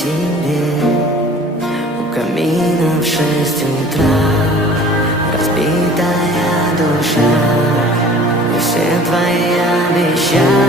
тебе у камина в 6 утра. Разбитая душа, и все твои обещания